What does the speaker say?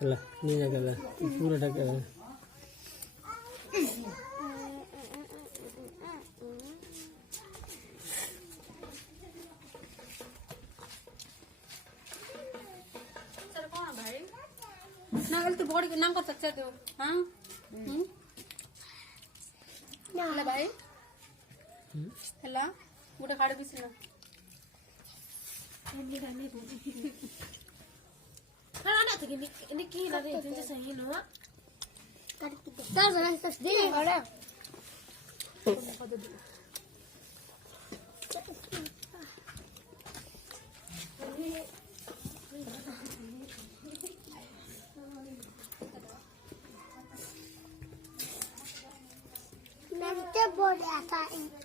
ହେଲା ନିଜ କଲା ପୁରାଟା ना गलती बॉडी के नाम कर सकते हो हाँ हेला भाई हेला गोटे खाड़ी भी सिना Karena ada ini kira deh itu sih no. Tahu jangan sedih ada. Nanti boleh atain.